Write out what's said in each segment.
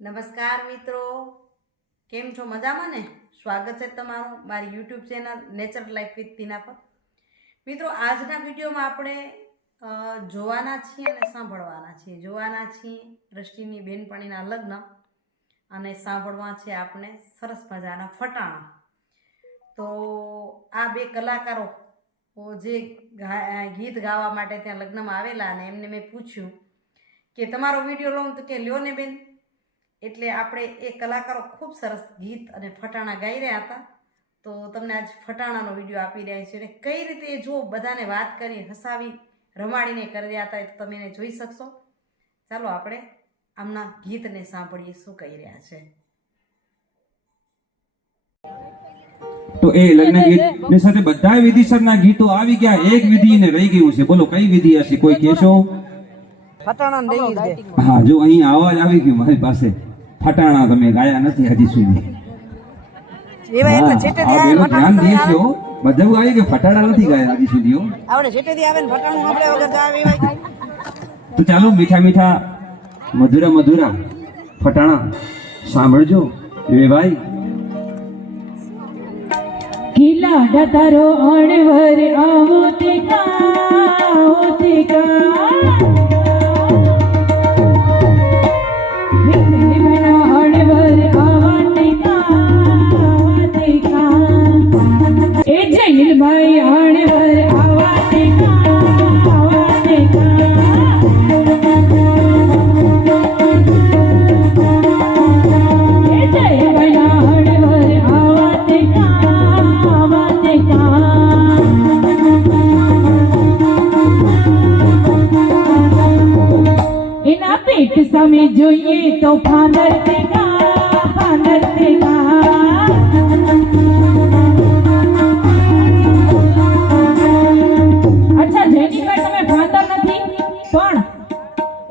નમસ્કાર મિત્રો. કેમ છો? મજામાં ને? સ્વાગત છે તમારું મારી YouTube channel nature life with Tina પર. મિત્રો, આજના વિડીયોમાં આપણે જોવાના છીએ અને સાંભળવાના છીએ. જોવાના છીએ દ્રષ્ટિની બેનપણીના લગ્ન અને સાંભળવા છે આપણે સરસ મજાના ફટાણા. તો આ બે કલાકારો જે ગીત ગાવા માટે ત્યાં લગ્નમાં આવેલા અને એમને મેં પૂછ્યું કે તમારો વીડિયો લઉં તો કે લ્યો ને બેન? એટલે આપણે એ કલાકારો ખૂબ સરસ ગીત અને ફટાણા ગાઈ રહ્યા હતા. તો તમને આજ ફટાણાનો વીડિયો આપી રહ્યા છે અને કઈ રીતે જો બધાને વાત કરી હસાવી રમાડીને કરી રહ્યા હતા એ તો તમે એને જોઈ શકશો. ચાલો આપણે આમના ગીતને સાંભળીએ શું કહી રહ્યા છે. તો એ લગ્ન ગીતની સાથે બધા વિધિસરના ગીતો આવી ગયા. એક વિધિ ને રહી ગયું છે. બોલો કઈ વિધિ હશે? કોઈ કહેશો? હા જો અહીં અવાજ આવી ગયો મારી પાસે. ફટાણા તમે ગાયા નથી હજી સુધી. હા, આ બેનો ધ્યાન દેશો બધું આવી ગયું ફટાણા નથી ગાયા હજી સુધી હો. આપણે છેટેથી આવે ને ફટાણું આપણે વગર તો આવે ભાઈ તો ચાલો મીઠા મીઠા મધુરા મધુરા ફટાણા સાંભળજો. એ ભાઈ. કિલ્લા ડતારો અણવર આવો તે કા આવો તે કા સામે જોઈએ તો ફાંદર તે કા ફાંદર તે કા અચ્છા જેનીભાઈ તમે ફાંદર નથી, પણ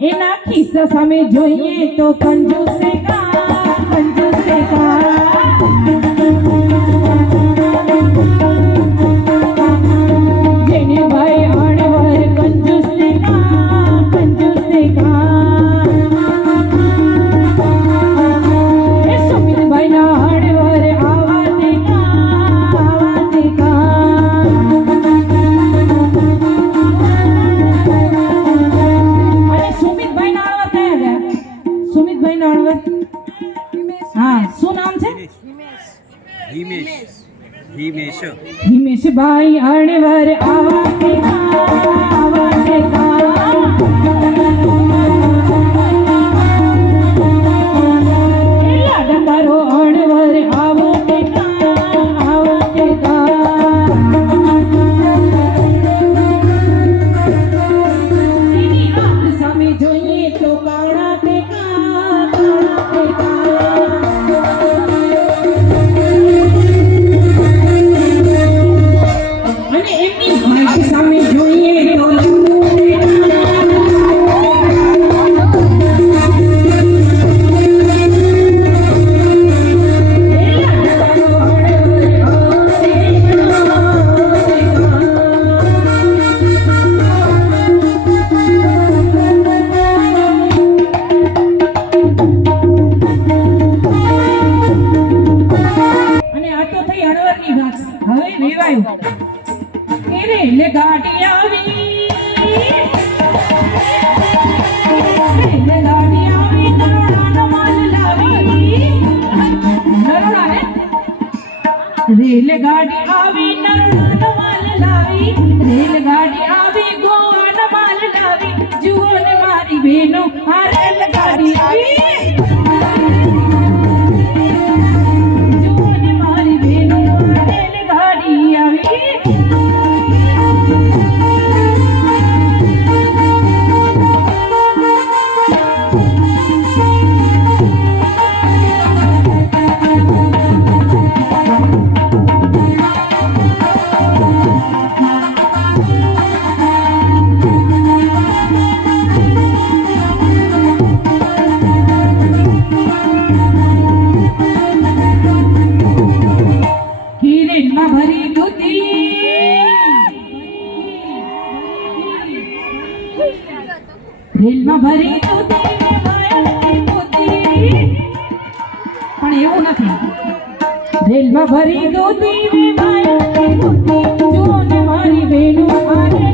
એના ખિસ્સા સામે જોઈએ તો કંજૂસ કા કંજૂસ કા. અણવર આવા એમની ભાષા સામે જોઈએ તો રેલ ગાડી આવી નરણ માલ લાવી રેલગાડી આવી ગોવાન માલ લાવી જુઓ મારી બેનો રેલમાં ભરી પણ એવું નથી. રેલમાં ભરી દો મારી બેનું મારી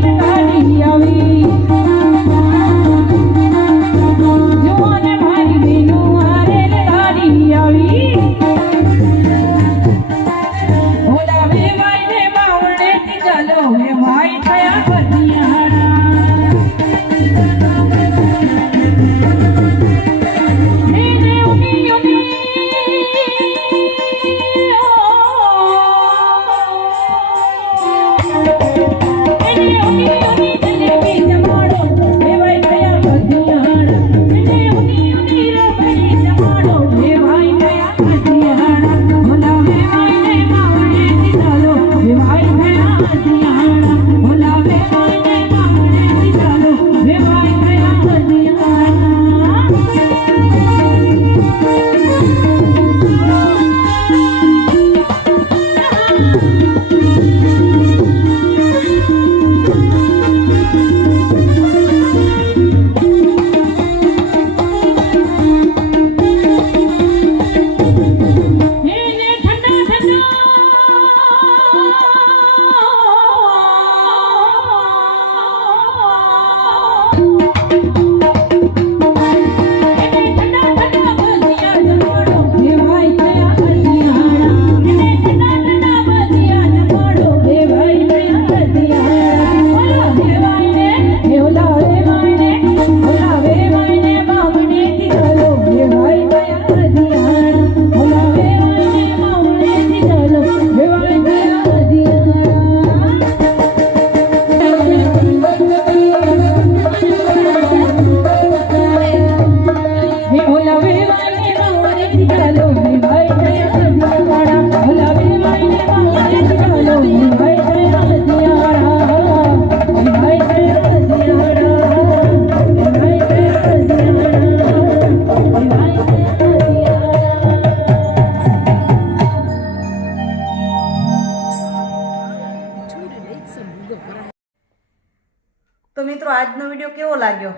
આજનો વીડિયો કેવો લાગ્યો?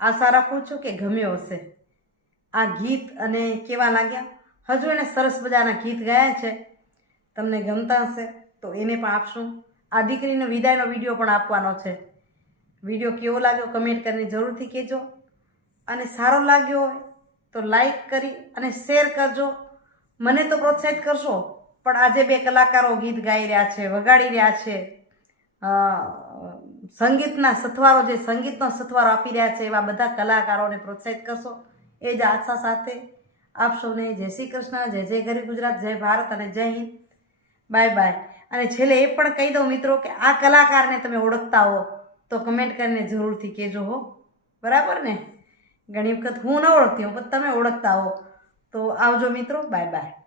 આશા રાખું છું કે ગમ્યો હશે. આ ગીત અને કેવા લાગ્યા? હજુ એને સરસ મજાના ગીત ગાયા છે. તમને ગમતા હશે તો એને પણ આપશું. આ દીકરીનો વિદાયનો વીડિયો પણ આપવાનો છે. વીડિયો કેવો લાગ્યો કમેન્ટ કરીને જરૂરથી કહેજો. અને સારો લાગ્યો હોય તો લાઈક કરી અને શેર કરજો. મને તો પ્રોત્સાહિત કરશો, પણ આજે બે કલાકારો ગીત ગાઈ રહ્યા છે, વગાડી રહ્યા છે. સંગીતના સથવારો જે સંગીતનો સથવારો આપી રહ્યા છે, એવા બધા કલાકારોને પ્રોત્સાહિત કરશો. એ જ આશા સાથે આપ સૌને જય શ્રી કૃષ્ણ, જય જય ગરીબ ગુજરાત, જય ભારત અને જય હિન્દ. Bye bye. અને છેલ્લે એ પણ કહી દઉં મિત્રો કે આ કલાકારને તમે ઓળખતા હો, તો કમેન્ટ કરીને જરૂરથી કહેજો હો. બરાબર ને? ઘણી વખત હું ન ઓળખતી હોઉં, પણ તમે ઓળખતા હો. તો આવજો મિત્રો. Bye bye.